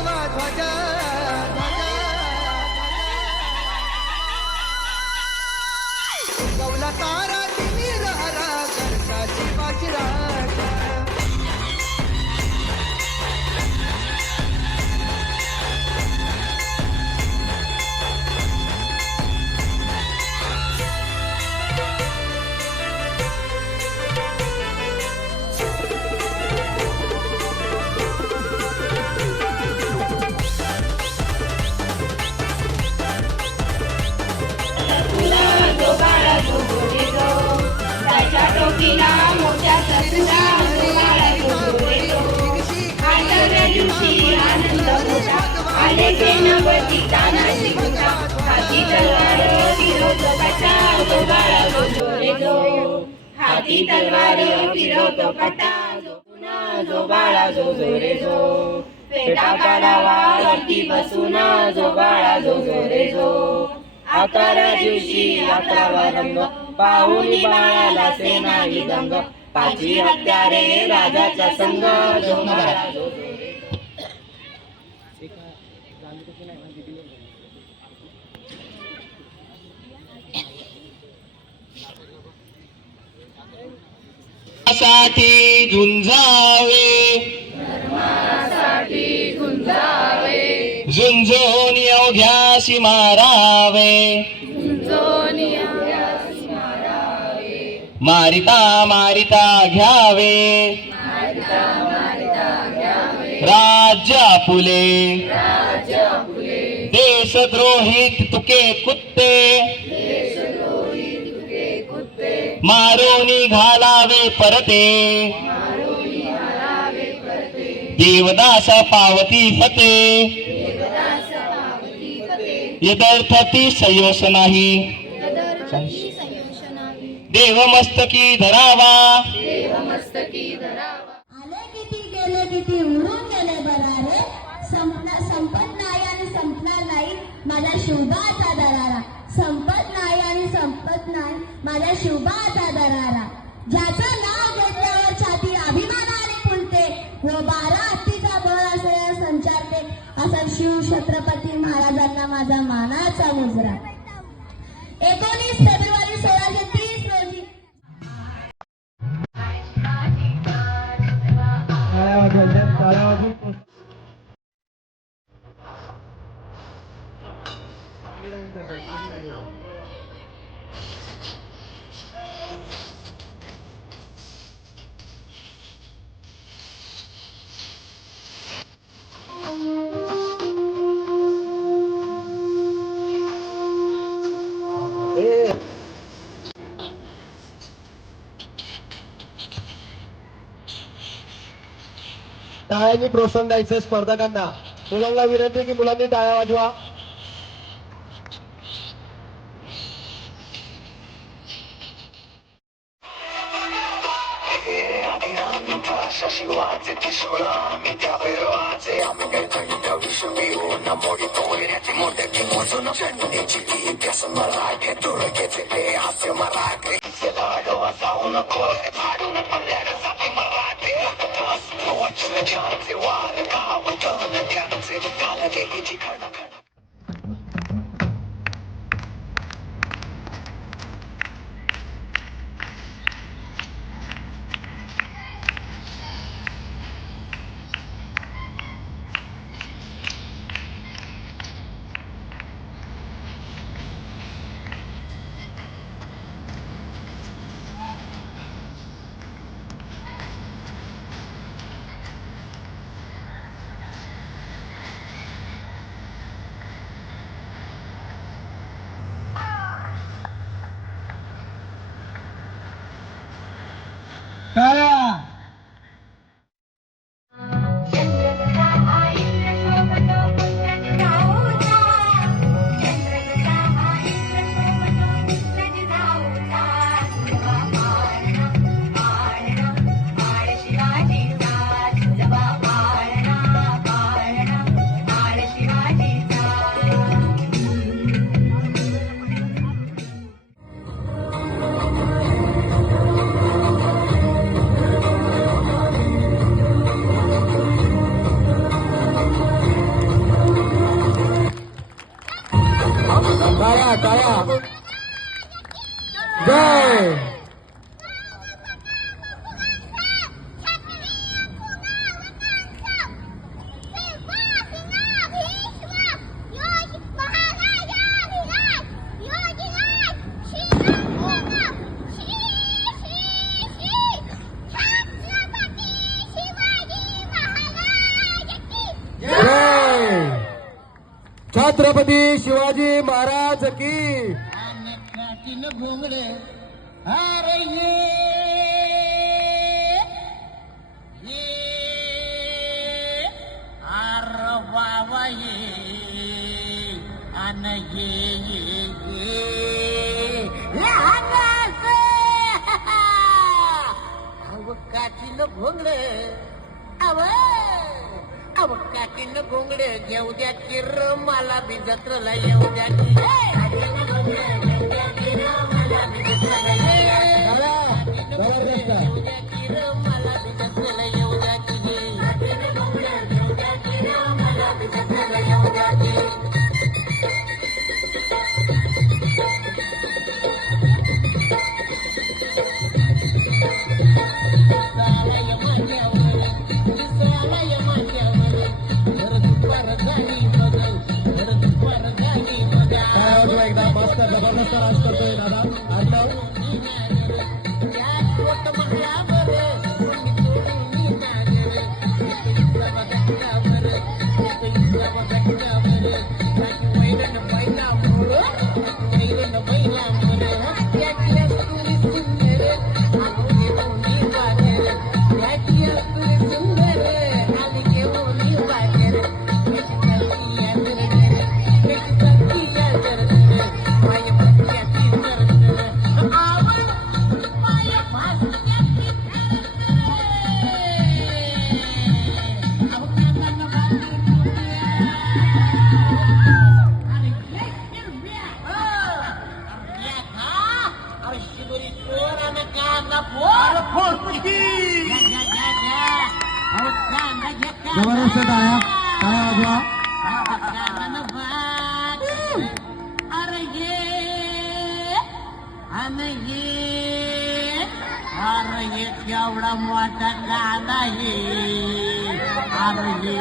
भगवा ध्वजा गवला तारा तिमिर हरा कर्काची बाजीराजा हाती तलवार फिरवतो पट्टा जो बाळा जो रे जो पेटा काढावा वरती बसून जो बाळा जो रे जो अकरा दिवशी 11वा रंग पाहून बाळाला सेनाही दंग पाची हत्यारे राजाचा संग जो बाळा जो साठी झुंजावे झुंजून अवघ्यासी मारावे मारिता मारिता घ्यावे राज्य आपुले देशद्रोहित तुके कुत्ते मारोनी घालावे परते देवदास पावती फते यदर्थती सयोस नाही देवमस्तकी धरावा आले किती गेले किती उडून गेले बरारे संपत नाही आणि संपणार नाही माझ्या शुभाचा दरारा संपत नाही आणि संपत नाही माझ्या शुभाचा दरारा ज्याचं नाव घेतल्यावर छाती अभिमानाने फुलते व 12 हत्तीचा बळ असे संचारते असा शिव छत्रपती महाराजांना माझा मानाचा मुजरा 19 फेब्रुवारी 1630 रोजी टाळ्यांनी प्रोत्साहन द्यायचं स्पर्धकांना. मुलांना विनंती की मुलांनी टाळ्या वाजवा. शिवाचे त्रिशूळा मी त्या भैरवाचे आम्ही गणित विश्व मिळून मोडी तोडण्याची मोठ्याची मोजून जन्मण्याची ती व्यसन मराठे तुळकेचे ते हास्य मराठे लाडवा जाऊ नको भाडून पडल्याने जाते मराठे वचन ज्यांचे वाद गावतन त्यांचे काल देवीची खणखण छत्रपती शिवाजी महाराज की. काठीन घोंगड अरे ये अर बाबा ये अन ये काठीन घोंगड अव काठीन घोंगड घेऊ द्या किर मला बी जत्रला येऊ द्या एकदा मस्त जबरदस्त राज करतोय दादा. आडनाव जबरदस्त टाळ्या वाजवा. अरे ये केवढा मोठा कांदा हे अरे